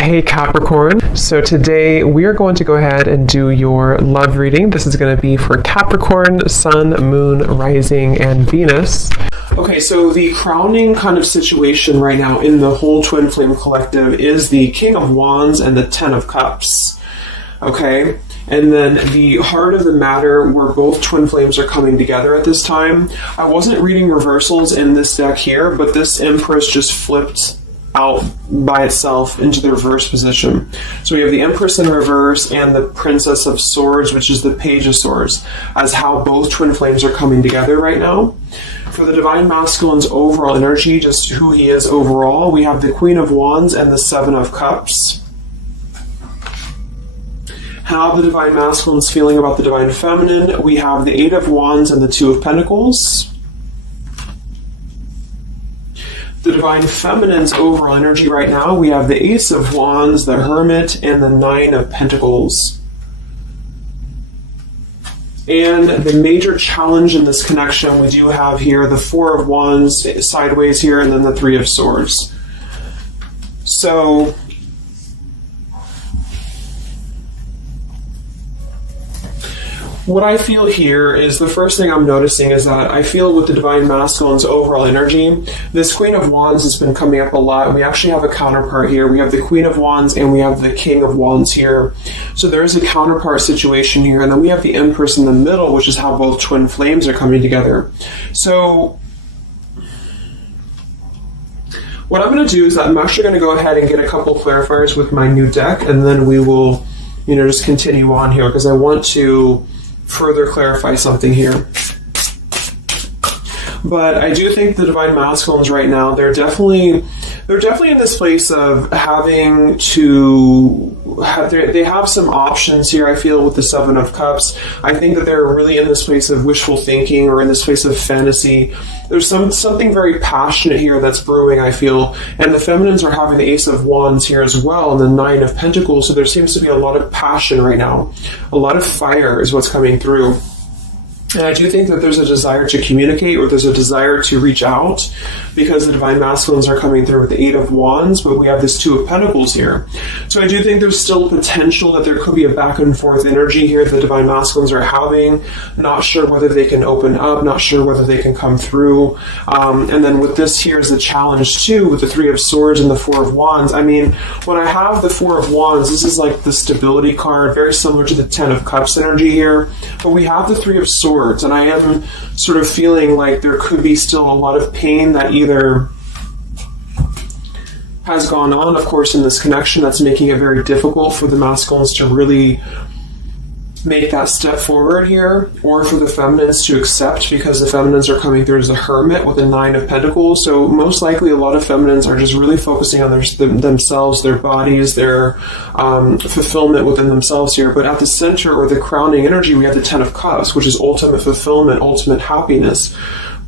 Hey Capricorn, so today we are going to go ahead and do your love reading. This is going to be for Capricorn, Sun, Moon, Rising, and Venus. Okay, so the crowning kind of situation right now in the whole Twin Flame Collective is the King of Wands and the Ten of Cups. Okay, and then the heart of the matter where both twin flames are coming together at this time. I wasn't reading reversals in this deck here, but this Empress just flipped out by itself into the reverse position. So we have the Empress in reverse and the Princess of Swords, which is the Page of Swords, as how both twin flames are coming together right now. For the Divine Masculine's overall energy, just who he is overall, we have the Queen of Wands and the Seven of Cups. How the Divine Masculine's feeling about the Divine Feminine, we have the Eight of Wands and the Two of Pentacles. The Divine Feminine's overall energy right now, we have the Ace of Wands, the Hermit, and the Nine of Pentacles. And the major challenge in this connection, we do have here the Four of Wands sideways here, and then the Three of Swords. So what I feel here is the first thing I'm noticing is that I feel with the Divine Masculine's overall energy, this Queen of Wands has been coming up a lot. We actually have a counterpart here. We have the Queen of Wands and we have the King of Wands here. So there is a counterpart situation here. And then we have the Empress in the middle, which is how both twin flames are coming together. So what I'm going to do is I'm actually going to go ahead and get a couple clarifiers with my new deck, and then we will, just continue on here because I want to further clarify something here. But I do think the Divine Masculines right now, they're definitely in this place of having to have, they have some options here, I feel, with the Seven of Cups. I think that they're really in this place of wishful thinking or in this place of fantasy. There's something very passionate here that's brewing, I feel. And the Feminines are having the Ace of Wands here as well and the Nine of Pentacles. So there seems to be a lot of passion right now. A lot of fire is what's coming through. And I do think that there's a desire to communicate or there's a desire to reach out because the Divine Masculines are coming through with the Eight of Wands, but we have this Two of Pentacles here. So I do think there's still potential that there could be a back and forth energy here that the Divine Masculines are having. Not sure whether they can open up, not sure whether they can come through. And then with this here is a challenge too with the Three of Swords and the Four of Wands. I mean, when I have the Four of Wands, this is like the stability card, very similar to the Ten of Cups energy here. But we have the Three of Swords. And I am sort of feeling like there could be still a lot of pain that either has gone on, of course, in this connection that's making it very difficult for the masculines to really make that step forward here, or for the feminines to accept because the feminines are coming through as a Hermit with a Nine of Pentacles. So most likely a lot of feminines are just really focusing on themselves, their bodies, their fulfillment within themselves here. But at the center or the crowning energy, we have the Ten of Cups, which is ultimate fulfillment, ultimate happiness.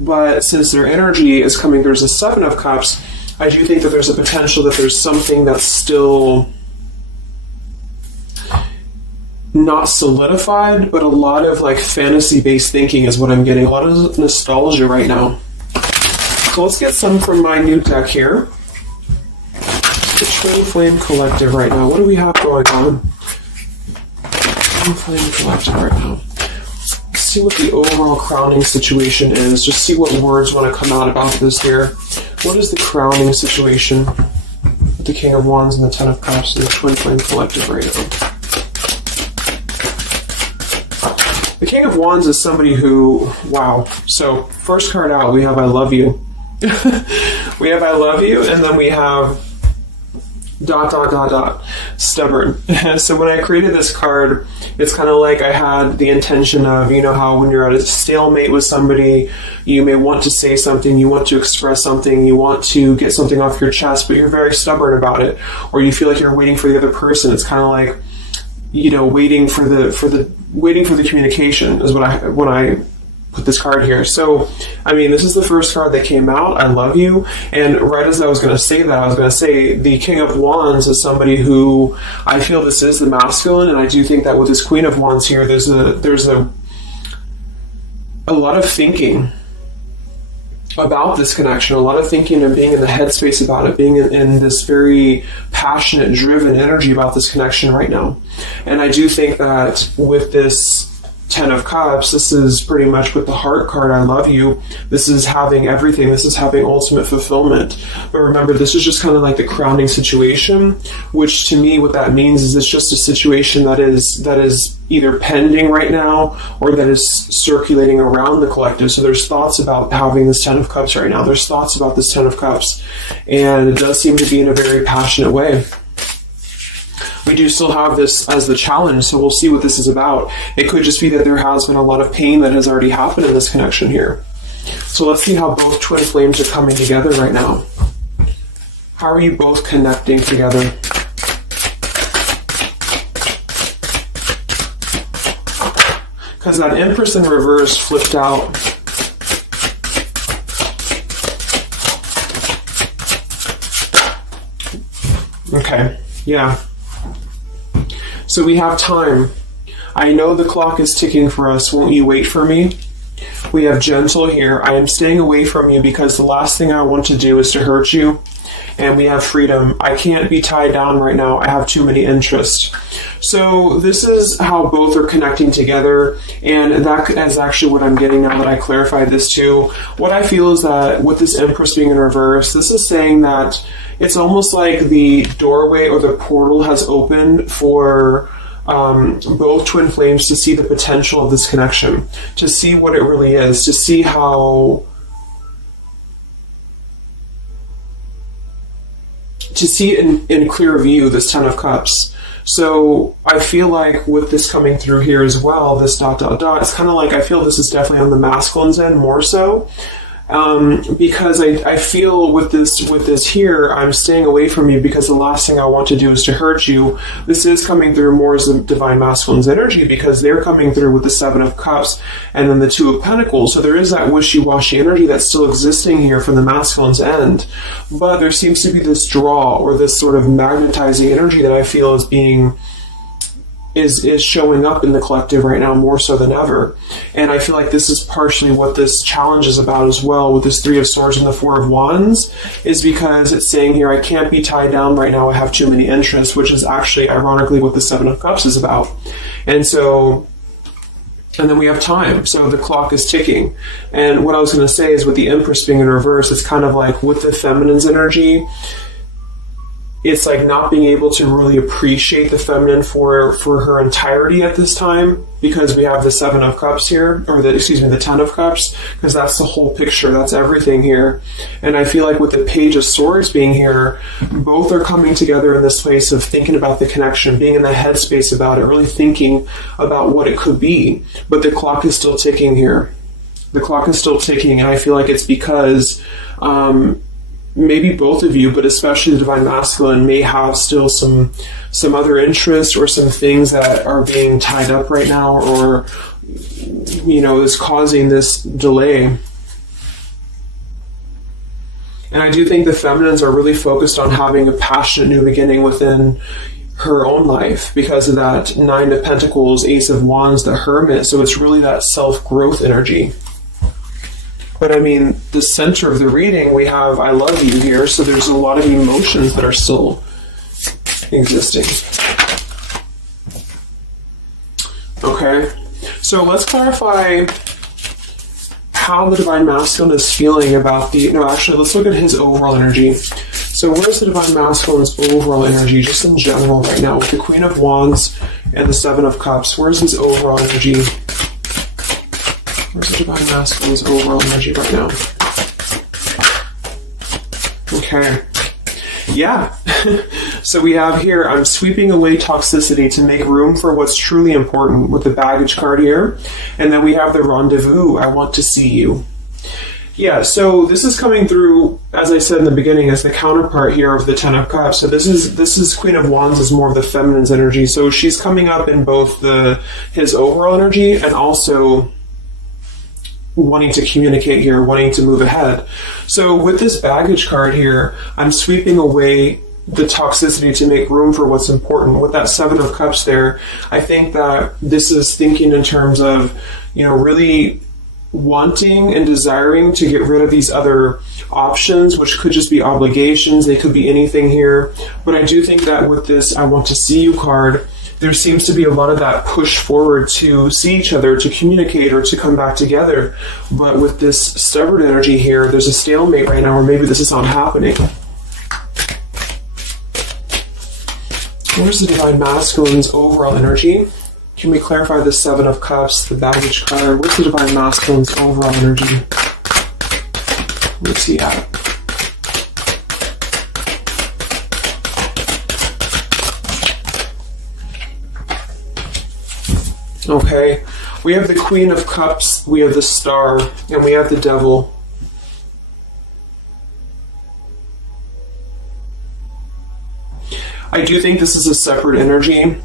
But since their energy is coming through as a Seven of Cups, I do think that there's a potential that there's something that's still not solidified, but a lot of like fantasy-based thinking is what I'm getting. A lot of nostalgia right now. So let's get some from my new deck here. The Twin Flame Collective right now. What do we have going on? Twin Flame Collective right now. Let's see what the overall crowning situation is. Just see what words want to come out about this here. What is the crowning situation with the King of Wands and the Ten of Cups and the Twin Flame Collective right now? The King of Wands is somebody who, wow. So first card out, we have I love you. We have I love you, and then we have ... stubborn. So when I created this card, it's kind of like I had the intention of, how when you're at a stalemate with somebody, you may want to say something, you want to express something, you want to get something off your chest, but you're very stubborn about it, or you feel like you're waiting for the other person. It's kind of like, waiting for the communication is when I put this card here. So, I mean, this is the first card that came out, I love you, and right as I was going to say that, I was going to say the King of Wands is somebody who I feel this is the masculine, and I do think that with this Queen of Wands here, there's a lot of thinking about this connection, a lot of thinking and being in the headspace about it, being in this very passionate, driven energy about this connection right now. And I do think that with this Ten of Cups, this is pretty much with the heart card, I love you. This is having everything. This is having ultimate fulfillment. But remember, this is just kind of like the crowning situation, which to me, what that means is it's just a situation that is either pending right now or that is circulating around the collective. So there's thoughts about having this Ten of Cups right now. There's thoughts about this Ten of Cups. And it does seem to be in a very passionate way. We do still have this as the challenge, so we'll see what this is about. It could just be that there has been a lot of pain that has already happened in this connection here. So let's see how both twin flames are coming together right now. How are you both connecting together? Because that Empress in reverse flipped out. Okay, yeah. So we have time. I know the clock is ticking for us. Won't you wait for me? We have gentle here. I am staying away from you because the last thing I want to do is to hurt you. And we have freedom. I can't be tied down right now. I have too many interests. So this is how both are connecting together. And that is actually what I'm getting now that I clarified this too. What I feel is that with this Empress being in reverse, this is saying that it's almost like the doorway or the portal has opened for both twin flames to see the potential of this connection, to see what it really is, to see how, to see it in clear view, this Ten of Cups. So I feel like with this coming through here as well, this ... it's kind of like I feel this is definitely on the masculine's end more so. Because I feel with this here, I'm staying away from you because the last thing I want to do is to hurt you. This is coming through more as the Divine Masculine's energy because they're coming through with the Seven of Cups and then the Two of Pentacles. So there is that wishy-washy energy that's still existing here from the masculine's end. But there seems to be this draw or this sort of magnetizing energy that I feel is being is showing up in the collective right now more so than ever. And I feel like this is partially what this challenge is about as well with this Three of Swords and the Four of Wands, is because it's saying here, I can't be tied down right now, I have too many interests, which is actually ironically what the Seven of Cups is about. And then we have time. So the clock is ticking. And what I was going to say is with the Empress being in reverse, it's kind of like with the feminine's energy, it's like not being able to really appreciate the feminine for her entirety at this time, because we have the Seven of Cups here, or the Ten of Cups, because that's the whole picture, that's everything here. And I feel like with the Page of Swords being here, both are coming together in this place of thinking about the connection, being in the headspace about it, really thinking about what it could be. But the clock is still ticking here. The clock is still ticking, and I feel like it's because maybe both of you, but especially the Divine Masculine, may have still some other interests or some things that are being tied up right now, or is causing this delay. And I do think the feminines are really focused on having a passionate new beginning within her own life because of that Nine of Pentacles, Ace of Wands, the Hermit. So it's really that self-growth energy. But I mean, the center of the reading, we have I love you here, so there's a lot of emotions that are still existing. Okay, so let's clarify how the Divine Masculine is feeling about let's look at his overall energy. So where's the Divine Masculine's overall energy, just in general right now, with the Queen of Wands and the Seven of Cups? Where's his overall energy? Where's the Divine Masculine's overall energy right now? Okay. Yeah. So we have here, I'm sweeping away toxicity to make room for what's truly important, with the Baggage card here. And then we have the Rendezvous, I want to see you. Yeah, so this is coming through, as I said in the beginning, as the counterpart here of the Ten of Cups. So this is Queen of Wands is more of the feminine's energy. So she's coming up in both his overall energy and also wanting to communicate here, wanting to move ahead. So with this Baggage card here, I'm sweeping away the toxicity to make room for what's important. With that Seven of Cups there, I think that this is thinking in terms of, really wanting and desiring to get rid of these other options, which could just be obligations. They could be anything here. But I do think that with this I want to see you card, there seems to be a lot of that push forward to see each other, to communicate, or to come back together. But with this stubborn energy here, there's a stalemate right now, or maybe this is not happening. Where's the Divine Masculine's overall energy? Can we clarify the Seven of Cups, the baggage card? Where's the Divine Masculine's overall energy? Where's he at? Okay, we have the Queen of Cups, we have the Star, and we have the Devil. I do think this is a separate energy.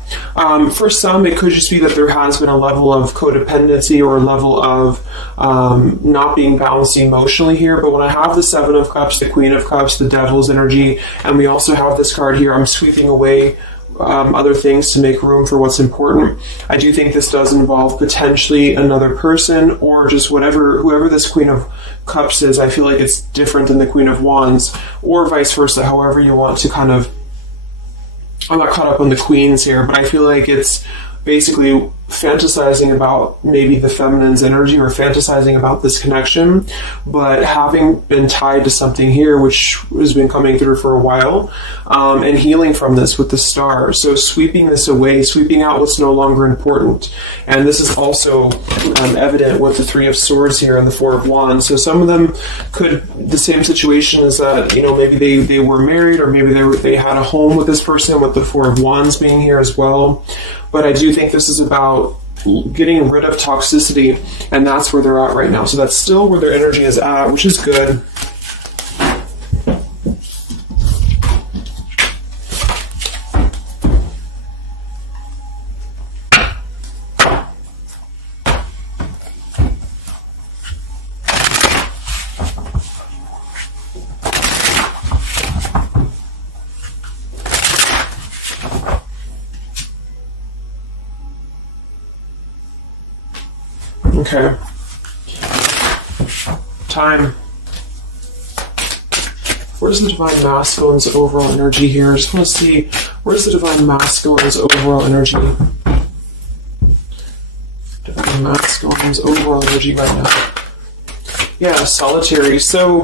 For some, it could just be that there has been a level of codependency or a level of not being balanced emotionally here. But when I have the Seven of Cups, the Queen of Cups, the Devil's energy, and we also have this card here, I'm sweeping away other things to make room for what's important. I do think this does involve potentially another person, or just whoever this Queen of Cups is. I feel like it's different than the Queen of Wands, or vice versa, however you want to kind of. I'm not caught up on the queens here, but I feel like it's basically fantasizing about maybe the feminine's energy, or fantasizing about this connection, but having been tied to something here which has been coming through for a while, and healing from this with the Star. So sweeping this away, sweeping out what's no longer important. And this is also evident with the Three of Swords here and the Four of Wands. So some of them could, the same situation is that, maybe they were married, or maybe they had a home with this person, with the Four of Wands being here as well. But I do think this is about getting rid of toxicity, and that's where they're at right now. So that's still where their energy is at, which is good. Okay. Time. Where's the Divine Masculine's overall energy here? I just want to see, where's the Divine Masculine's overall energy? Divine Masculine's overall energy right now. Yeah, Solitary. So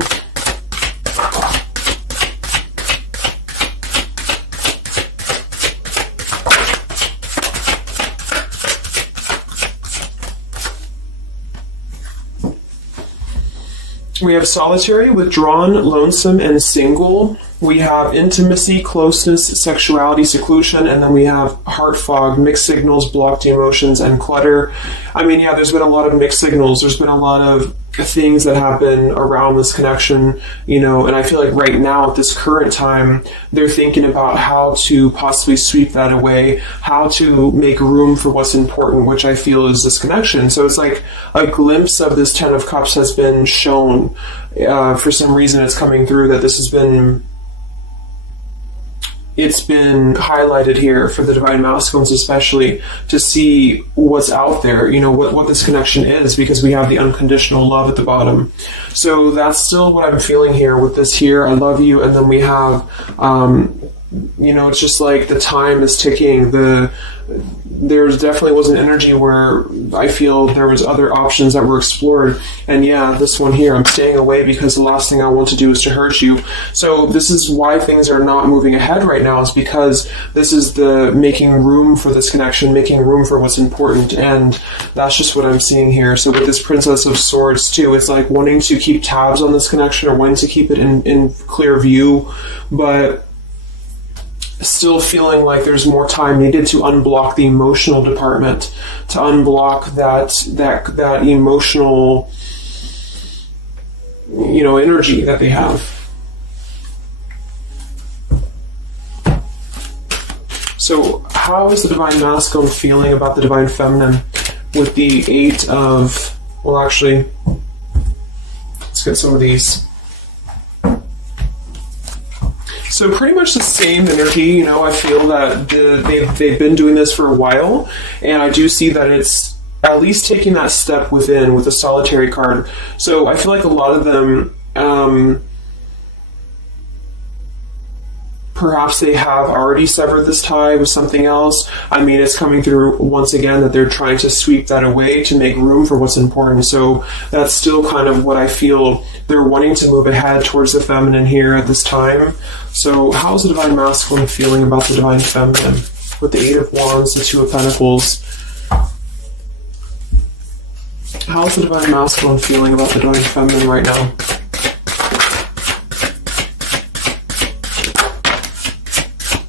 we have solitary, withdrawn, lonesome, and single. We have intimacy, closeness, sexuality, seclusion, and then we have heart fog, mixed signals, blocked emotions, and clutter. I mean, yeah, there's been a lot of mixed signals. There's been a lot of things that happen around this connection, and I feel like right now at this current time, they're thinking about how to possibly sweep that away, how to make room for what's important, which I feel is this connection. So it's like a glimpse of this Ten of Cups has been shown. For some reason it's coming through that this has been highlighted here for the Divine Masculines, especially to see what's out there, what this connection is, because we have the unconditional love at the bottom. So that's still what I'm feeling here with this here. I love you. And then we have, it's just like the time is ticking. There definitely was an energy where I feel there was other options that were explored. And yeah, this one here, I'm staying away because the last thing I want to do is to hurt you. So this is why things are not moving ahead right now, is because this is the making room for this connection, making room for what's important. And that's just what I'm seeing here. So with this Princess of Swords too, it's like wanting to keep tabs on this connection, or wanting to keep it in clear view, but still feeling like there's more time needed to unblock the emotional department, to unblock that emotional, energy that they have. So how is the Divine Masculine feeling about the Divine Feminine with the Eight of, well, actually, let's get some of these. So pretty much the same energy, I feel that they've been doing this for a while, and I do see that it's at least taking that step within with the solitary card. So I feel like a lot of them, perhaps they have already severed this tie with something else. I mean, it's coming through once again that they're trying to sweep that away to make room for what's important. So that's still kind of what I feel. They're wanting to move ahead towards the feminine here at this time. So how is the Divine Masculine feeling about the Divine Feminine? With the Eight of Wands, the Two of Pentacles. How is the Divine Masculine feeling about the Divine Feminine right now?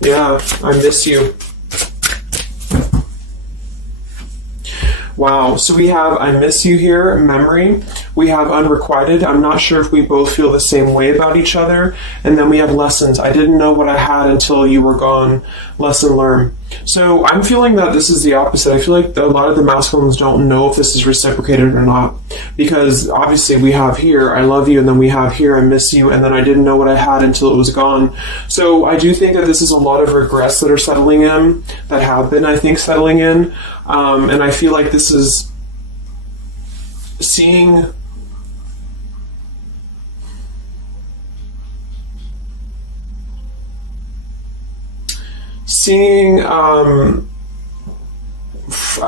Yeah, I miss you. Wow, so we have I miss you here, memory. We have unrequited. I'm not sure if we both feel the same way about each other. And then we have lessons. I didn't know what I had until you were gone. Lesson learned. So I'm feeling that this is the opposite. I feel like a lot of the masculines don't know if this is reciprocated or not. Because obviously we have here, I love you, and then we have here, I miss you, and then I didn't know what I had until it was gone. So I do think that this is a lot of regrets that are settling in, that have been, I think, settling in. And I feel like this is seeing I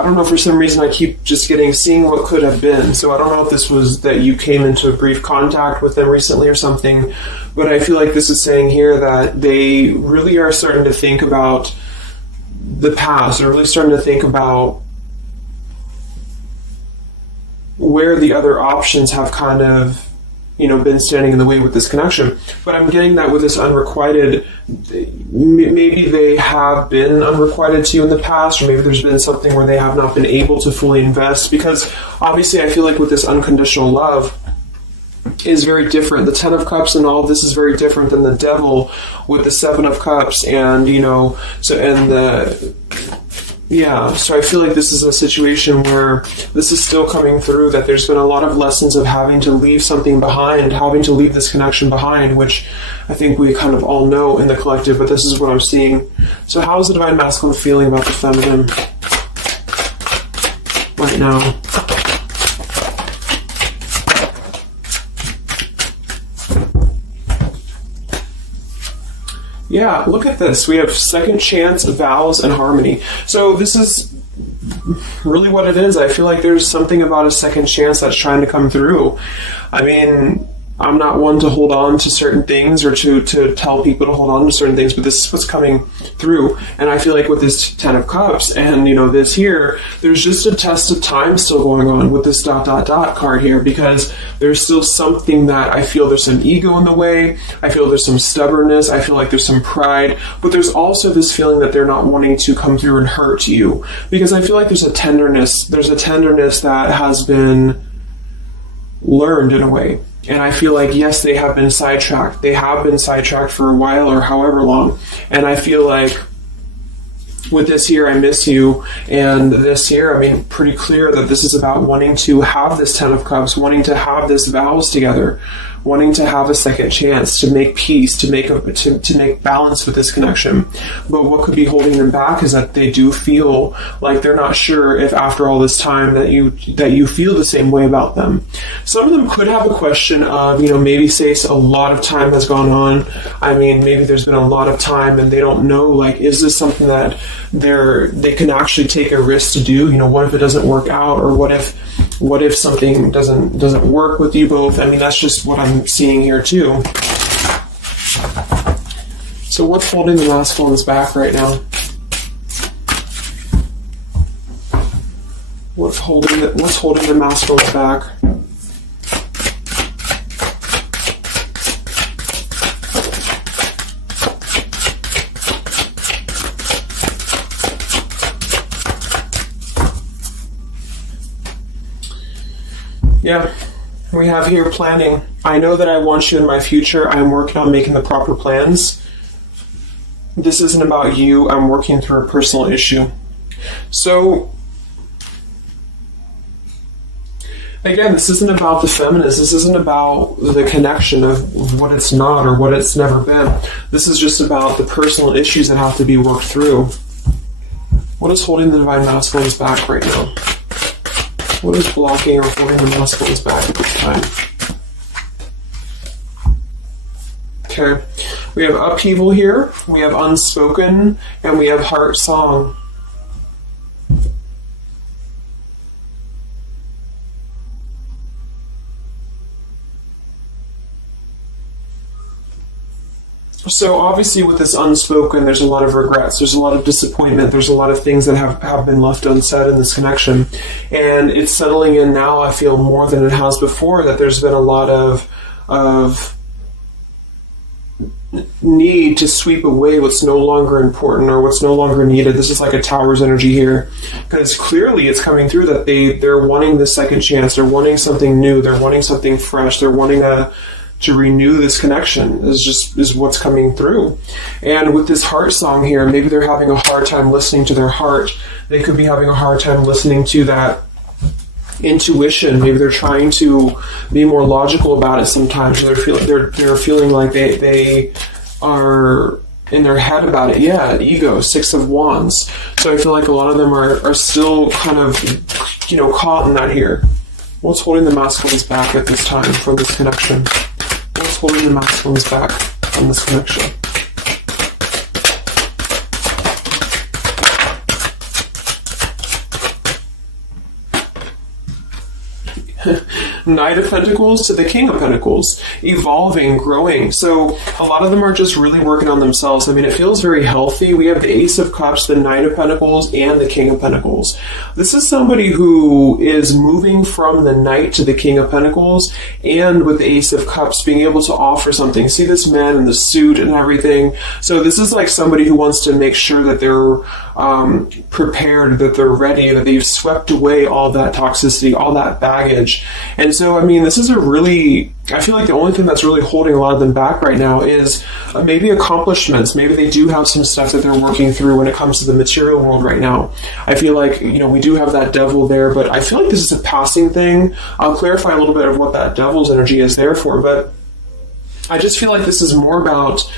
don't know, for some reason I keep just seeing what could have been. So I don't know if this was that you came into a brief contact with them recently or something, but I feel like this is saying here that they really are starting to think about the past. They're really starting to think about where the other options have kind of, been standing in the way with this connection. But I'm getting that with this unrequited, maybe they have been unrequited to you in the past, or maybe there's been something where they have not been able to fully invest, because obviously I feel like with this unconditional love is very different. The Ten of Cups and all of this is very different than the Devil with the Seven of Cups, and so I feel like this is a situation where this is still coming through, that there's been a lot of lessons of having to leave something behind, having to leave this connection behind, which I think we kind of all know in the collective, but this is what I'm seeing. So how is the Divine Masculine feeling about the feminine right now? Yeah, look at this. We have second chance, vows, and harmony. So this is really what it is. I feel like there's something about a second chance that's trying to come through. I mean, I'm not one to hold on to certain things or to tell people to hold on to certain things, but this is what's coming through. And I feel like with this Ten of Cups and, this here, there's just a test of time still going on with this ... card here, because there's still something that I feel there's some ego in the way. I feel there's some stubbornness. I feel like there's some pride, but there's also this feeling that they're not wanting to come through and hurt you, because I feel like there's a tenderness that has been learned in a way. And I feel like, yes, they have been sidetracked. They have been sidetracked for a while or however long. And I feel like with this here, I miss you, and this here, I mean, pretty clear that this is about wanting to have this Ten of Cups, wanting to have this vows together, wanting to have a second chance to make peace, to make balance with this connection. But what could be holding them back is that they do feel like they're not sure if after all this time that you feel the same way about them. Some of them could have a question of, maybe say a lot of time has gone on. I mean, maybe there's been a lot of time and they don't know, like, is this something that they can actually take a risk to do? What if it doesn't work out, or what if something doesn't work with you both? I mean, that's just what I'm seeing here too. So what's holding the masculines back right now? What's holding the masculines back? Yeah, we have here planning. I know that I want you in my future. I'm working on making the proper plans. This isn't about you. I'm working through a personal issue. So, again, this isn't about the feminist. This isn't about the connection of what it's not or what it's never been. This is just about the personal issues that have to be worked through. What is holding the Divine Masculines back right now? What is blocking or holding the masculines back at this time? Okay, we have upheaval here, we have unspoken, and we have heart song. So obviously with this unspoken, there's a lot of regrets, there's a lot of disappointment, there's a lot of things that have been left unsaid in this connection. And it's settling in now, I feel, more than it has before, that there's been a lot of need to sweep away what's no longer important or what's no longer needed. This is like a tower's energy here, because clearly it's coming through that they're wanting the second chance, they're wanting something new, they're wanting something fresh, they're wanting to renew this connection is what's coming through. And with this heart song here, maybe they're having a hard time listening to their heart. They could be having a hard time listening to that intuition. Maybe they're trying to be more logical about it sometimes. They're feeling like they are in their head about it. Yeah, ego, 6 of Wands. So I feel like a lot of them are still kind of, caught in that here. What's holding the masculines back at this time from this connection? What's holding the masculines back from this connection? Knight of Pentacles to the King of Pentacles, evolving, growing. So a lot of them are just really working on themselves. I mean, it feels very healthy. We have the Ace of Cups, the Knight of Pentacles, and the King of Pentacles. This is somebody who is moving from the Knight to the King of Pentacles, and with the Ace of Cups, being able to offer something. See this man in the suit and everything. So this is like somebody who wants to make sure that they're prepared, that they're ready, that they've swept away all that toxicity, all that baggage. And so, I mean, this is I feel like the only thing that's really holding a lot of them back right now is maybe accomplishments. Maybe they do have some stuff that they're working through when it comes to the material world right now. I feel like, we do have that devil there, but I feel like this is a passing thing. I'll clarify a little bit of what that devil's energy is there for, but I just feel like this is more about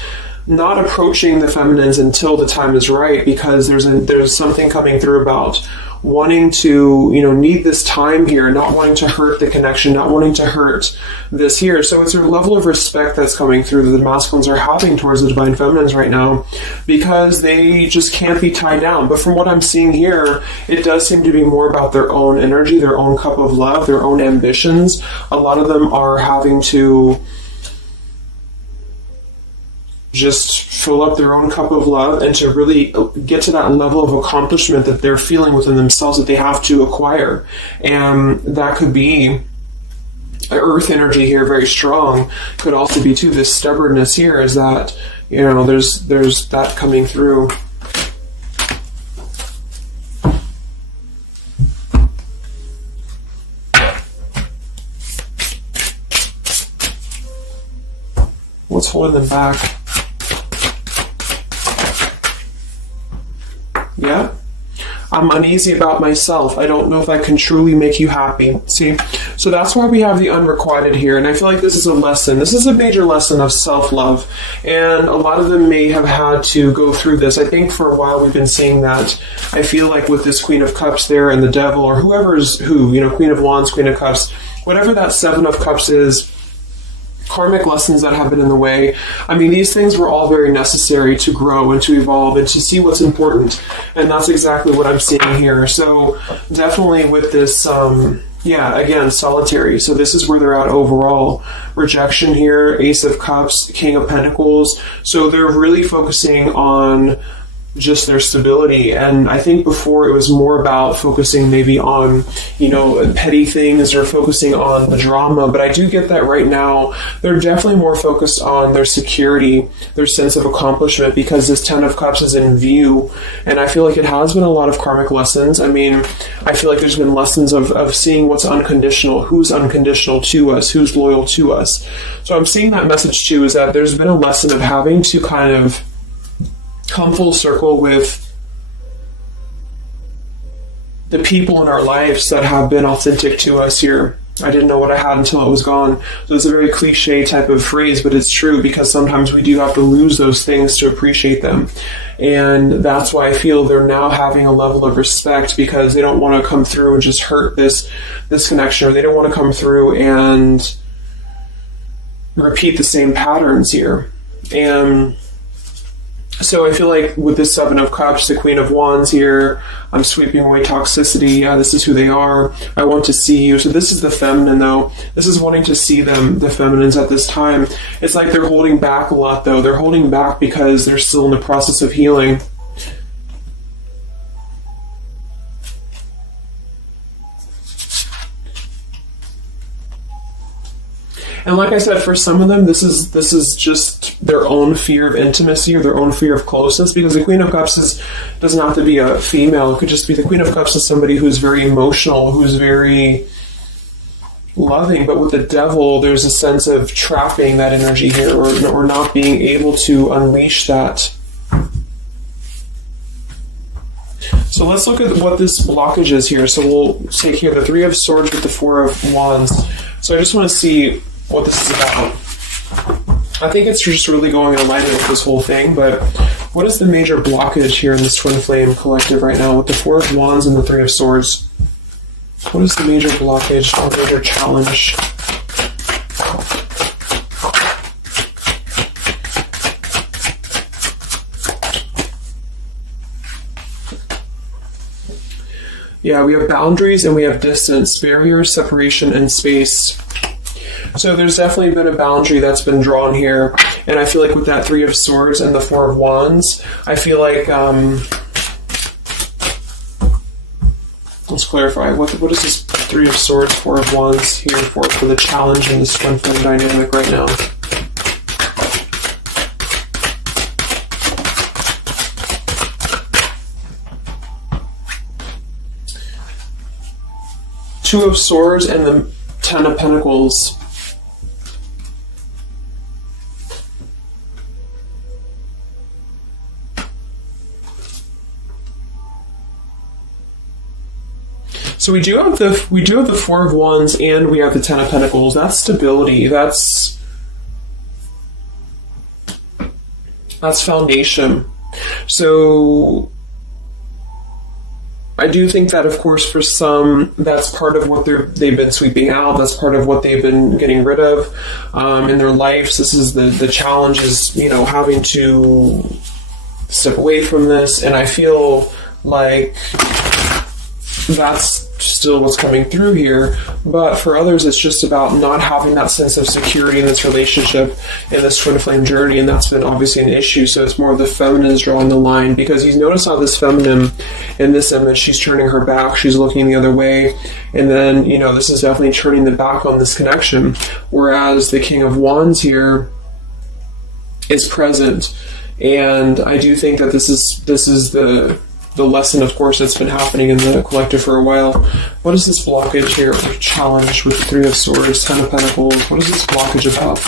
not approaching the feminines until the time is right, because there's something coming through about wanting to, need this time here, not wanting to hurt the connection, not wanting to hurt this here. So it's a level of respect that's coming through that the masculines are having towards the divine feminines right now, because they just can't be tied down. But from what I'm seeing here, it does seem to be more about their own energy, their own cup of love, their own ambitions. A lot of them are having to just fill up their own cup of love and to really get to that level of accomplishment that they're feeling within themselves that they have to acquire. And that could be earth energy here, very strong. Could also be too this stubbornness here, is that there's that coming through. What's holding them back? Yeah, I'm uneasy about myself. I don't know if I can truly make you happy. See, so that's why we have the unrequited here. And I feel like this is a lesson. This is a major lesson of self-love. And a lot of them may have had to go through this. I think for a while we've been seeing that. I feel like with this Queen of Cups there and the Devil, or whoever's who, Queen of Wands, Queen of Cups, whatever that Seven of Cups is, karmic lessons that have been in the way. I mean, these things were all very necessary to grow and to evolve and to see what's important. And that's exactly what I'm seeing here. So definitely with this, again, solitary. So this is where they're at overall. Rejection here, Ace of Cups, King of Pentacles. So they're really focusing on just their stability. And I think before it was more about focusing maybe on, petty things or focusing on the drama. But I do get that right now they're definitely more focused on their security, their sense of accomplishment, because this Ten of Cups is in view. And I feel like it has been a lot of karmic lessons. I mean, I feel like there's been lessons of seeing what's unconditional, who's unconditional to us, who's loyal to us. So I'm seeing that message too, is that there's been a lesson of having to kind of come full circle with the people in our lives that have been authentic to us here. I didn't know what I had until it was gone. So it's a very cliche type of phrase, but it's true, because sometimes we do have to lose those things to appreciate them. And that's why I feel they're now having a level of respect, because they don't want to come through and just hurt this connection, or they don't want to come through and repeat the same patterns here. And so I feel like with this Seven of Cups, the Queen of Wands here, I'm sweeping away toxicity. Yeah, this is who they are. I want to see you. So this is the feminine, though. This is wanting to see them, the feminines at this time. It's like they're holding back a lot, though. They're holding back because they're still in the process of healing. And like I said, for some of them, this is just their own fear of intimacy, or their own fear of closeness, because the Queen of Cups doesn't have to be a female. It could just be the Queen of Cups is somebody who's very emotional, who's very loving. But with the Devil, there's a sense of trapping that energy here, or not being able to unleash that. So let's look at what this blockage is here. So we'll take here the Three of Swords with the Four of Wands. So I just want to see what this is about. I think it's just really going in alignment with this whole thing, but what is the major blockage here in this Twin Flame collective right now with the Four of Wands and the Three of Swords? What is the major blockage or major challenge? Yeah, we have boundaries and we have distance, barriers, separation, and space. So there's definitely been a boundary that's been drawn here. And I feel like with that Three of Swords and the Four of Wands, I feel like, let's clarify, what is this Three of Swords, Four of Wands here for the challenge in this Twin Flame dynamic right now? Two of Swords and the Ten of Pentacles. So we do have the Four of Wands and we have the Ten of Pentacles. That's stability. That's foundation. So I do think that, of course, for some, that's part of what they've been sweeping out. That's part of what they've been getting rid of in their lives. This is the challenge is, having to step away from this. And I feel like that's still what's coming through here. But for others, it's just about not having that sense of security in this relationship, in this Twin Flame journey, and that's been obviously an issue. So it's more of the feminine is drawing the line, because you notice how this feminine in this image, she's turning her back, she's looking the other way, and then, this is definitely turning the back on this connection, whereas the King of Wands here is present. And I do think that this is the lesson, of course, that's been happening in the collective for a while. What is this blockage here, or challenge with Three of Swords, Ten of Pentacles? What is this blockage about?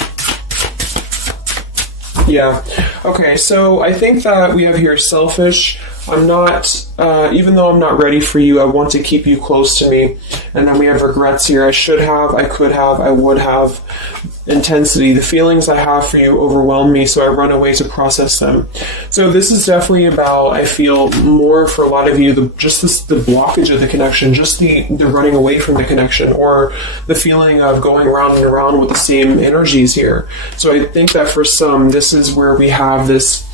Yeah. Okay, so I think that we have here selfish. I'm not, even though I'm not ready for you, I want to keep you close to me. And then we have regrets here. I should have, I could have, I would have. Intensity. The feelings I have for you overwhelm me, so I run away to process them. So this is definitely about, I feel, more for a lot of you, the blockage of the connection, just the running away from the connection, or the feeling of going around and around with the same energies here. So I think that for some, this is where we have this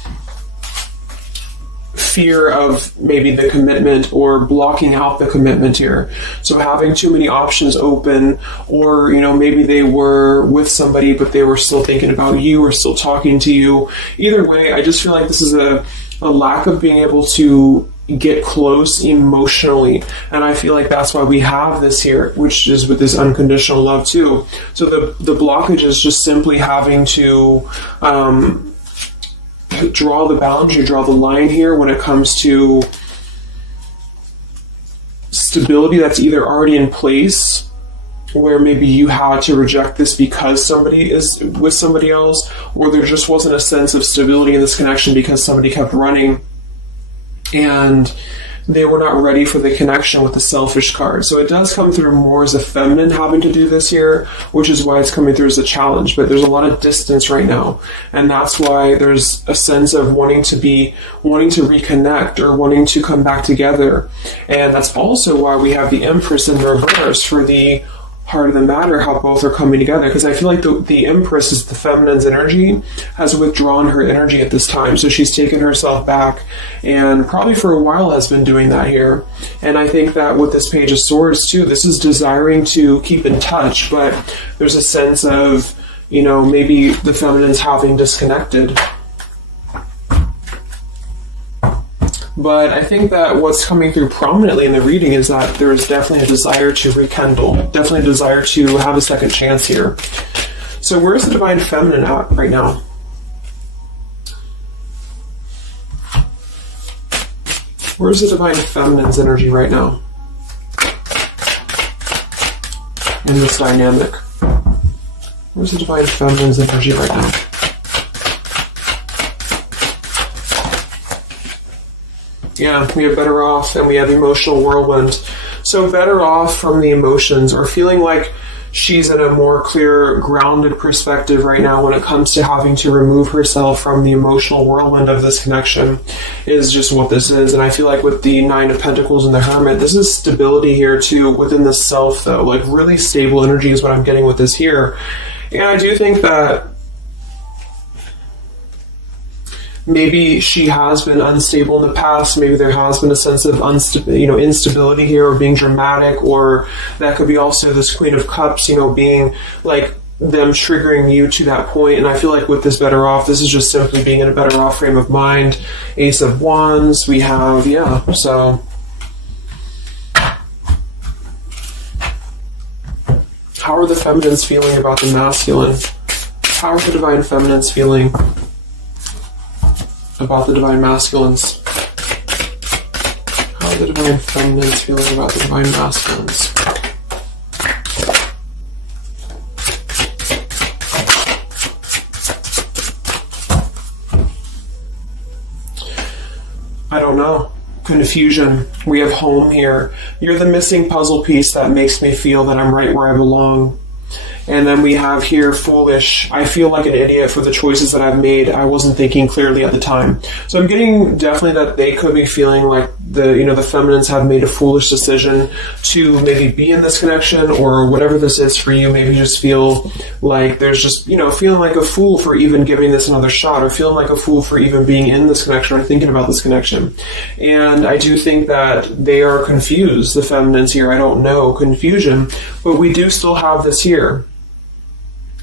fear of maybe the commitment, or blocking out the commitment here. So having too many options open, or maybe they were with somebody but they were still thinking about you or still talking to you. Either way, I just feel like this is a lack of being able to get close emotionally, and I feel like that's why we have this here, which is with this unconditional love too. So the blockage is just simply having to draw the boundary, draw the line here when it comes to stability that's either already in place, where maybe you had to reject this because somebody is with somebody else, or there just wasn't a sense of stability in this connection because somebody kept running. And they were not ready for the connection with the selfish card. So it does come through more as a feminine having to do this here, which is why it's coming through as a challenge. But there's a lot of distance right now. And that's why there's a sense of wanting to reconnect or wanting to come back together. And that's also why we have the Empress in reverse for the heart of the matter, how both are coming together, because I feel like the Empress is the feminine's energy, has withdrawn her energy at this time. So she's taken herself back, and probably for a while has been doing that here. And I think that with this Page of Swords too, this is desiring to keep in touch, but there's a sense of, maybe the feminine's having disconnected. But I think that what's coming through prominently in the reading is that there is definitely a desire to rekindle, definitely a desire to have a second chance here. So where's the Divine Feminine at right now? Where's the Divine Feminine's energy right now in this dynamic? Where's the Divine Feminine's energy right now? Yeah, we have better off, and we have emotional whirlwind. So better off from the emotions, or feeling like she's in a more clear, grounded perspective right now when it comes to having to remove herself from the emotional whirlwind of this connection, is just what this is. And I feel like with the Nine of Pentacles and the Hermit, this is stability here too within the self, though. Like really stable energy is what I'm getting with this here. And I do think that maybe she has been unstable in the past. Maybe there has been a sense of instability here, or being dramatic, or that could be also this Queen of Cups, being like them triggering you to that point. And I feel like with this better off, this is just simply being in a better off frame of mind. Ace of Wands, we have, so how are the feminines feeling about the masculine? How are the Divine Feminines feeling about the Divine Masculines? How are the Divine Feminines feeling about the Divine Masculines? I don't know. Confusion. We have home here. You're the missing puzzle piece that makes me feel that I'm right where I belong. And then we have here foolish. I feel like an idiot for the choices that I've made. I wasn't thinking clearly at the time. So I'm getting definitely that they could be feeling like the feminines have made a foolish decision to maybe be in this connection, or whatever this is for you. Maybe just feel like there's just, feeling like a fool for even giving this another shot, or feeling like a fool for even being in this connection or thinking about this connection. And I do think that they are confused, the feminines here. I don't know, confusion, but we do still have this here.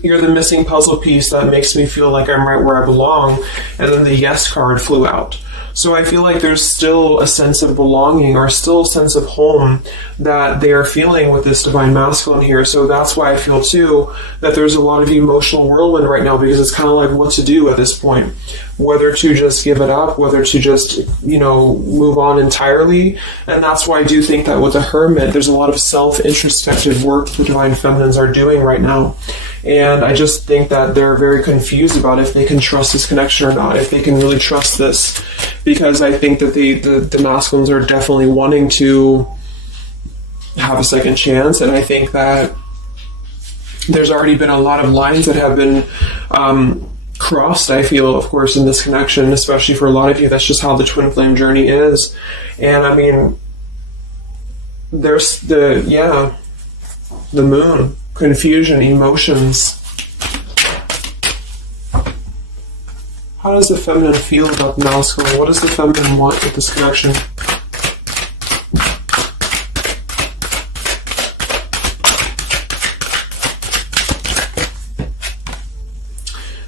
You're the missing puzzle piece that makes me feel like I'm right where I belong. And then the yes card flew out. So I feel like there's still a sense of belonging, or still a sense of home that they are feeling with this Divine Masculine here. So that's why I feel too that there's a lot of emotional whirlwind right now, because it's kind of like what to do at this point. Whether to just give it up, whether to just, move on entirely. And that's why I do think that with the Hermit, there's a lot of self-introspective work the Divine Feminines are doing right now. And I just think that they're very confused about if they can trust this connection or not, if they can really trust this. Because I think that the masculines are definitely wanting to have a second chance. And I think that there's already been a lot of lines that have been crossed, I feel, of course, in this connection, especially for a lot of you. That's just how the twin flame journey is. And I mean, there's the moon, confusion, emotions. How does the feminine feel about the masculine? What does the feminine want with this connection?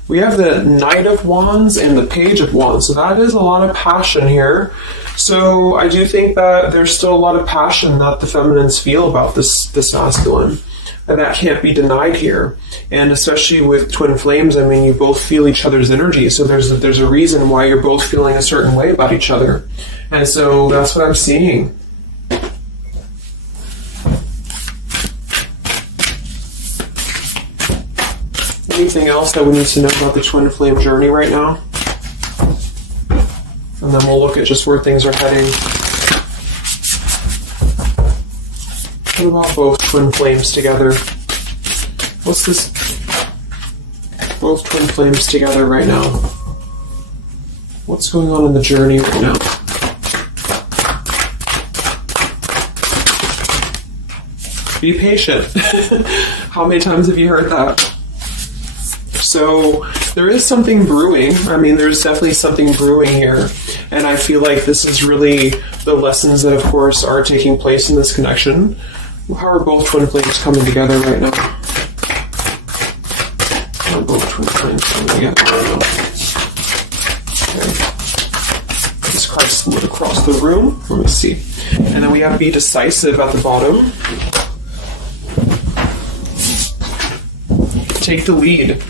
We have the Knight of Wands and the Page of Wands. So that is a lot of passion here. So I do think that there's still a lot of passion that the feminines feel about this masculine. And that can't be denied here. And especially with twin flames, I mean, you both feel each other's energy. So there's a reason why you're both feeling a certain way about each other. And so that's what I'm seeing. Anything else that we need to know about the twin flame journey right now? And then we'll look at just where things are heading. What about both twin flames together? What's this? Both twin flames together right now. What's going on in the journey right now? Be patient. How many times have you heard that? So there is something brewing. I mean, there's definitely something brewing here. And I feel like this is really the lessons that, of course, are taking place in this connection. How are both twin flames coming together right now? How are both twin flames coming together right now? Okay. This card slid across the room. Let me see. And then we have be decisive at the bottom. Take the lead.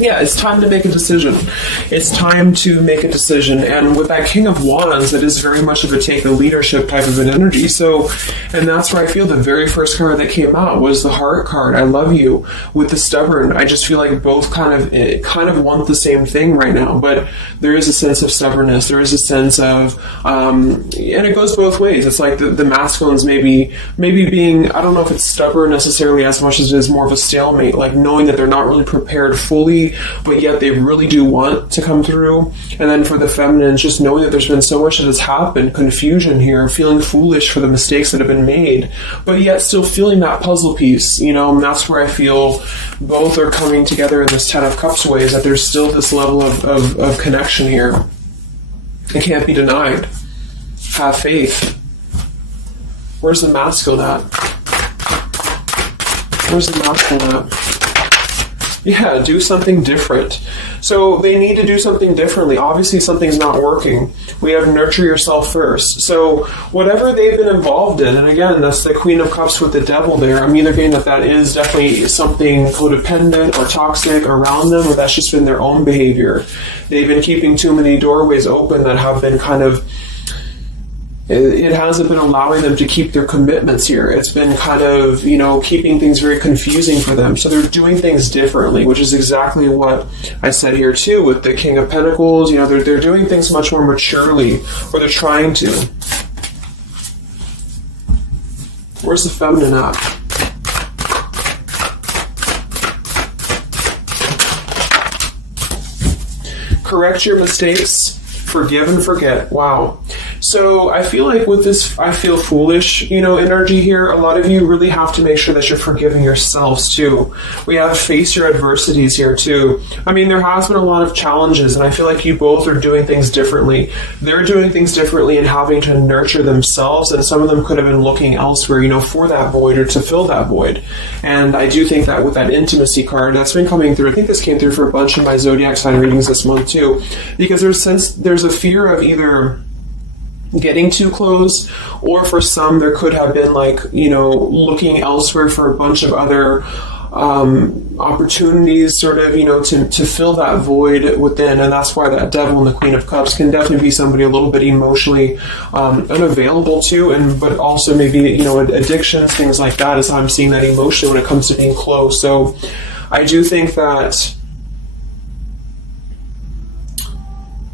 Yeah, it's time to make a decision. It's time to make a decision. And with that King of Wands, it is very much of a take a leadership type of an energy. So, and that's where I feel the very first card that came out was the Heart card. I love you. With the Stubborn, I just feel like both kind of want the same thing right now. But there is a sense of stubbornness. There is a sense of, and it goes both ways. It's like the masculines maybe being, I don't know if it's stubborn necessarily as much as it is more of a stalemate, like knowing that they're not really prepared fully, but yet they really do want to come through. And then for the feminines, just knowing that there's been so much that has happened, confusion here, feeling foolish for the mistakes that have been made, but yet still feeling that puzzle piece, you know. And that's where I feel both are coming together in this Ten of Cups ways, that there's still this level of connection here. It can't be denied. Have faith. Where's the masculine at? Where's the masculine at? Yeah, do something different. So they need to do something differently. Obviously, something's not working. We have nurture yourself first. So whatever they've been involved in, and again, that's the Queen of Cups with the Devil there. I'm either getting that is definitely something codependent or toxic around them, or that's just been their own behavior. They've been keeping too many doorways open that have been kind of, it hasn't been allowing them to keep their commitments here. It's been kind of, keeping things very confusing for them. So they're doing things differently, which is exactly what I said here too with the King of Pentacles. They're doing things much more maturely, or they're trying to. Where's the feminine at? Correct your mistakes. Forgive and forget. Wow. So I feel like with this, I feel foolish, energy here. A lot of you really have to make sure that you're forgiving yourselves too. We have to face your adversities here too. I mean, there has been a lot of challenges, and I feel like you both are doing things differently. They're doing things differently and having to nurture themselves, and some of them could have been looking elsewhere, for that void or to fill that void. And I do think that with that intimacy card that's been coming through, I think this came through for a bunch of my zodiac sign readings this month too, because there's a fear of either getting too close, or for some there could have been looking elsewhere for a bunch of other opportunities sort of to fill that void within. And that's why that Devil and the Queen of Cups can definitely be somebody a little bit emotionally unavailable to, but also maybe addictions, things like that, is how I'm seeing that emotionally when it comes to being close. So I do think that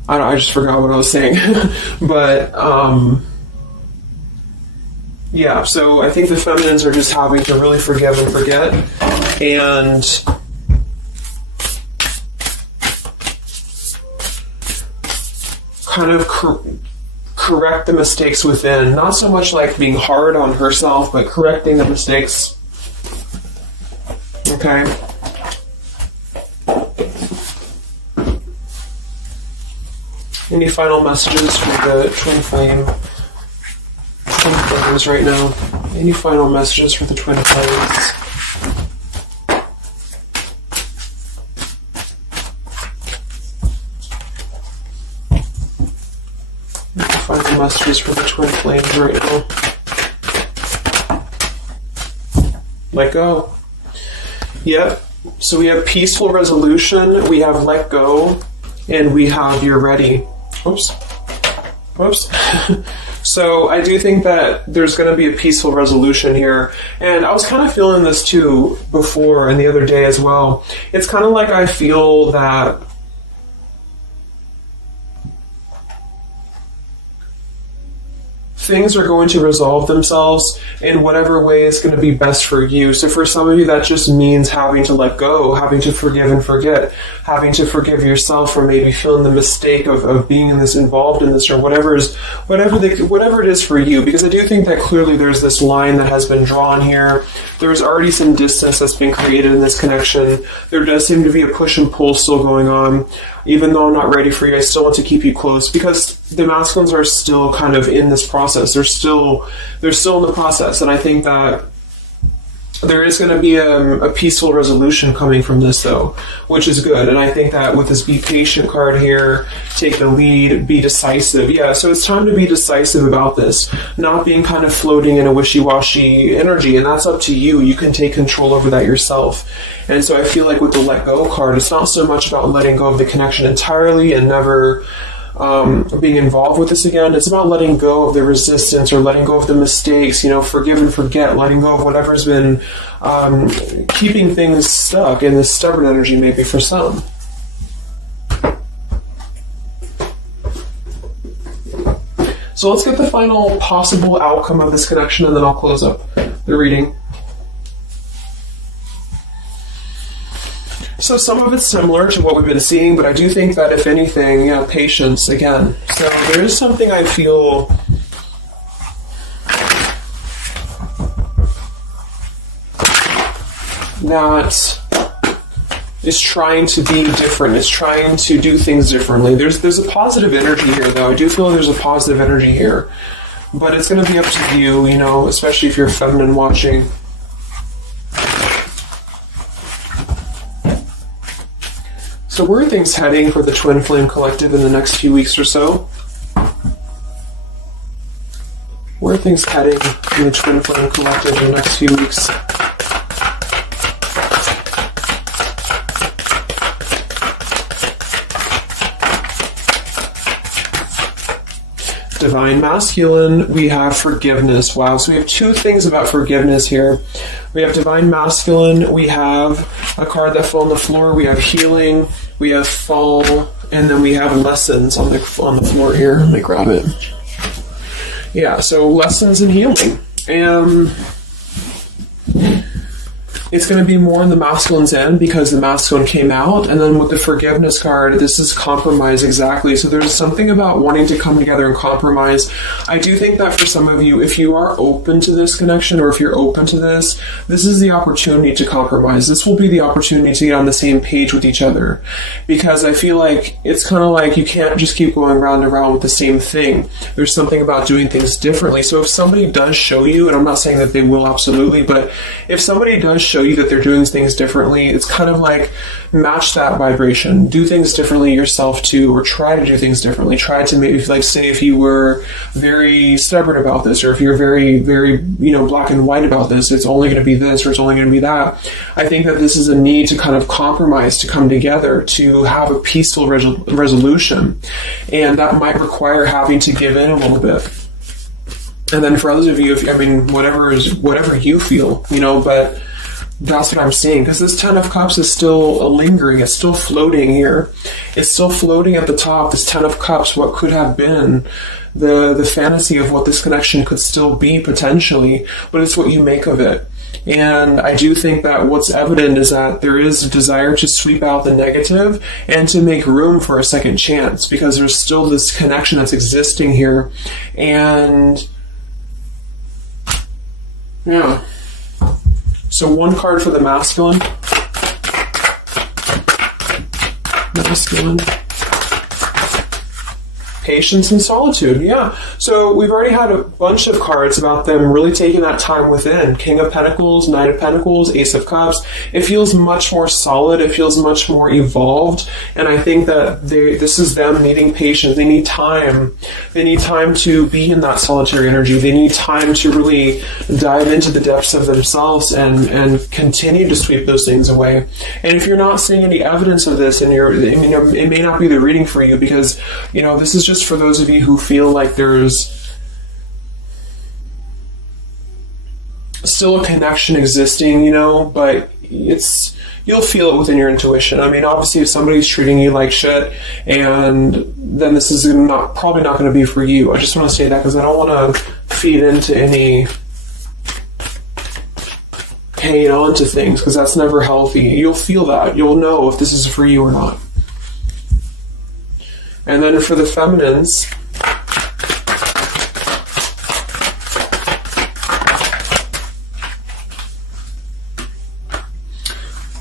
I just forgot what I was saying. But, yeah, so I think the feminines are just having to really forgive and forget. And kind of correct the mistakes within. Not so much like being hard on herself, but correcting the mistakes. Okay? Any final messages for the twin flames right now? Any final messages for the twin flames? Any final messages for the twin flames right now? Let go. Yep. So we have peaceful resolution, we have let go, and we have you're ready. Oops. So I do think that there's going to be a peaceful resolution here. And I was kind of feeling this too before and the other day as well. It's kind of like I feel that things are going to resolve themselves in whatever way is going to be best for you. So for some of you, that just means having to let go, having to forgive and forget, having to forgive yourself for maybe feeling the mistake of being in this, involved in this, or whatever it is for you. Because I do think that clearly there's this line that has been drawn here. There's already some distance that's been created in this connection. There does seem to be a push and pull still going on. Even though I'm not ready for you, I still want to keep you close, because the masculines are still kind of in this process. They're still in the process, and I think that there is going to be a peaceful resolution coming from this, though, which is good. And I think that with this Be Patient card here, take the lead, be decisive. Yeah, so it's time to be decisive about this, not being kind of floating in a wishy-washy energy, and that's up to you. You can take control over that yourself. And so I feel like with the Let Go card, it's not so much about letting go of the connection entirely and never being involved with this again. It's about letting go of the resistance, or letting go of the mistakes, forgive and forget, letting go of whatever's been keeping things stuck in this stubborn energy, maybe for some. So let's get the final possible outcome of this connection, and then I'll close up the reading. So some of it's similar to what we've been seeing, but I do think that if anything, patience again. So there is something I feel that is trying to be different. It's trying to do things differently. There's a positive energy here, though. I do feel there's a positive energy here, but it's going to be up to you, especially if you're feminine watching. So where are things heading for the Twin Flame Collective in the next few weeks or so? Where are things heading in the Twin Flame Collective in the next few weeks? Divine Masculine, we have forgiveness. Wow, so we have two things about forgiveness here. We have Divine Masculine, we have a card that fell on the floor, we have healing, we have fall, and then we have lessons on the floor here. Let me grab it. Yeah, so lessons and healing. It's going to be more in the masculine's end because the masculine came out. And then with the forgiveness card, this is compromise exactly. So there's something about wanting to come together and compromise. I do think that for some of you, if you are open to this connection, or if you're open to this is the opportunity to compromise. This will be the opportunity to get on the same page with each other. Because I feel like it's kind of like you can't just keep going round and round with the same thing. There's something about doing things differently. So if somebody does show you, and I'm not saying that they will absolutely, but if somebody does show you that they're doing things differently, it's kind of like match that vibration. Do things differently yourself too, or try to do things differently. Try to maybe, like, say if you were very stubborn about this, or if you're very, very, black and white about this, it's only going to be this, or it's only going to be that. I think that this is a need to kind of compromise, to come together, to have a peaceful resolution. And that might require having to give in a little bit. And then for others of you, whatever you feel, but that's what I'm seeing, because this Ten of Cups is still lingering. It's still floating here. It's still floating at the top, this Ten of Cups, what could have been, the fantasy of what this connection could still be potentially, but it's what you make of it. And I do think that what's evident is that there is a desire to sweep out the negative and to make room for a second chance, because there's still this connection that's existing here. And yeah. So one card for the masculine. Masculine. Patience and solitude, yeah. So we've already had a bunch of cards about them really taking that time within. King of Pentacles, Knight of Pentacles, Ace of Cups. It feels much more solid. It feels much more evolved. And I think that this is them needing patience. They need time. They need time to be in that solitary energy. They need time to really dive into the depths of themselves and continue to sweep those things away. And if you're not seeing any evidence of this, and it may not be the reading for you, because, this is just for those of you who feel like there's still a connection existing, but you'll feel it within your intuition. I mean, obviously, if somebody's treating you like shit, and then this is probably not going to be for you. I just want to say that because I don't want to feed into any hanging on to things, because that's never healthy. You'll feel that. You'll know if this is for you or not. And then for the feminines,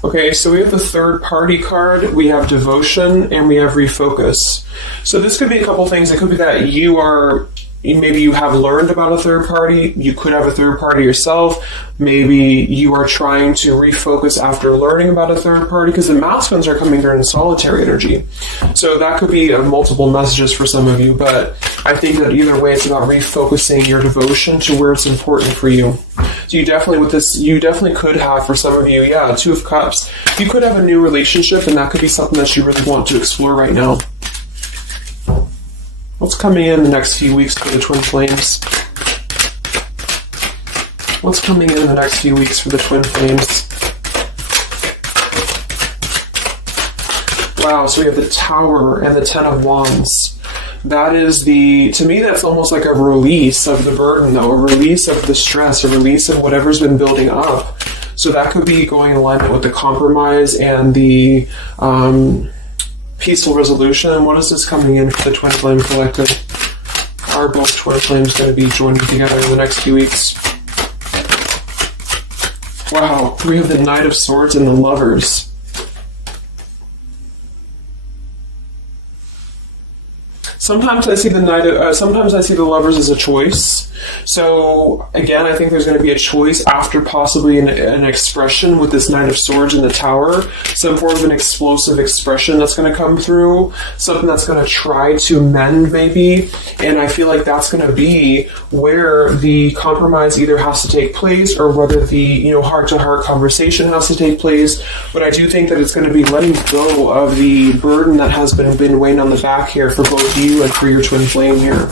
okay, so we have the third party card, we have devotion, and we have refocus. So this could be a couple things. It could be that maybe you have learned about a third party. You could have a third party yourself. Maybe you are trying to refocus after learning about a third party, because the masculines are coming there in solitary energy. So that could be multiple messages for some of you, but I think that either way, it's about refocusing your devotion to where it's important for you. So you definitely could have, for some of you, Two of Cups. You could have a new relationship, and that could be something that you really want to explore right now. What's coming in the next few weeks for the twin flames? What's coming in the next few weeks for the twin flames? Wow, so we have the Tower and the Ten of Wands. That is to me, that's almost like a release of the burden, though, a release of the stress, a release of whatever's been building up. So that could be going in alignment with the compromise and the peaceful resolution. What is this coming in for the Twin Flame Collective? Are both Twin Flames going to be joining together in the next few weeks? Wow, we have the Knight of Swords and the Lovers. Sometimes I see sometimes I see the Lovers as a choice. So again, I think there's going to be a choice after possibly an expression with this Knight of Swords in the Tower, some form of an explosive expression that's going to come through, something that's going to try to mend maybe, and I feel like that's going to be where the compromise either has to take place or whether the heart-to-heart conversation has to take place. But I do think that it's going to be letting go of the burden that has been weighing on the back here for both you and for your twin flame here.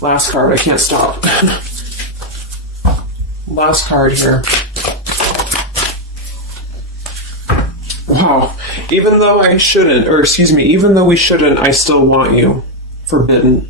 Last card, I can't stop. Last card here. Wow. Even though we shouldn't, I still want you. Forbidden.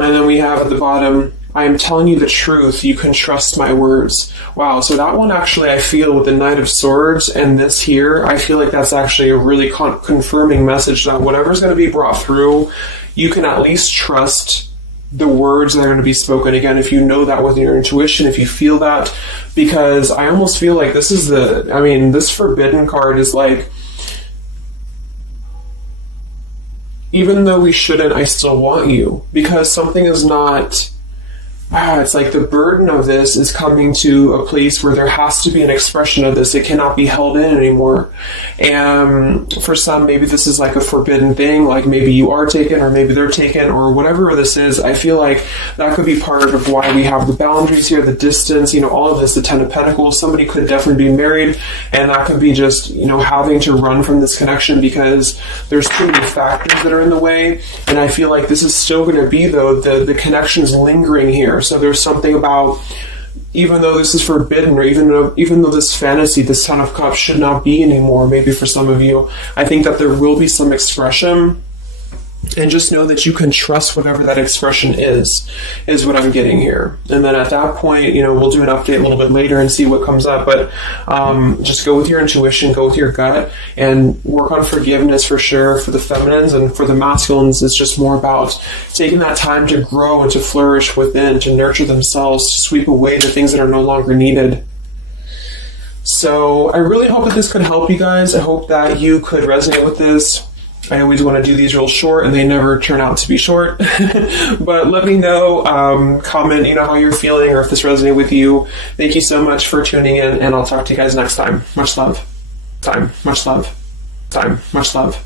And then we have at the bottom, I am telling you the truth, you can trust my words. Wow, so that one actually, I feel with the Knight of Swords and this here, I feel like that's actually a really confirming message that whatever's going to be brought through, you can at least trust the words that are going to be spoken. Again, if you know that with your intuition, if you feel that, because I almost feel like this Forbidden card is like, even though we shouldn't, I still want you, because something is not... it's like the burden of this is coming to a place where there has to be an expression of this. It cannot be held in anymore. And for some, maybe this is like a forbidden thing, like maybe you are taken or maybe they're taken or whatever this is. I feel like that could be part of why we have the boundaries here, the distance, all of this, the Ten of Pentacles. Somebody could definitely be married, and that could be just, having to run from this connection because there's too many factors that are in the way. And I feel like this is still going to be, though, the connection's lingering here. So there's something about, even though this is forbidden, or even though this fantasy, this Ten of Cups should not be anymore, maybe for some of you, I think that there will be some expression. And just know that you can trust whatever that expression is what I'm getting here. And then at that point, we'll do an update a little bit later and see what comes up. But just go with your intuition, go with your gut, and work on forgiveness for sure for the feminines. And for the masculines, it's just more about taking that time to grow and to flourish within, to nurture themselves, to sweep away the things that are no longer needed. So I really hope that this could help you guys. I hope that you could resonate with this. I always want to do these real short, and they never turn out to be short. But let me know, comment, how you're feeling, or if this resonated with you. Thank you so much for tuning in, and I'll talk to you guys next time. Much love. Much love. Much love.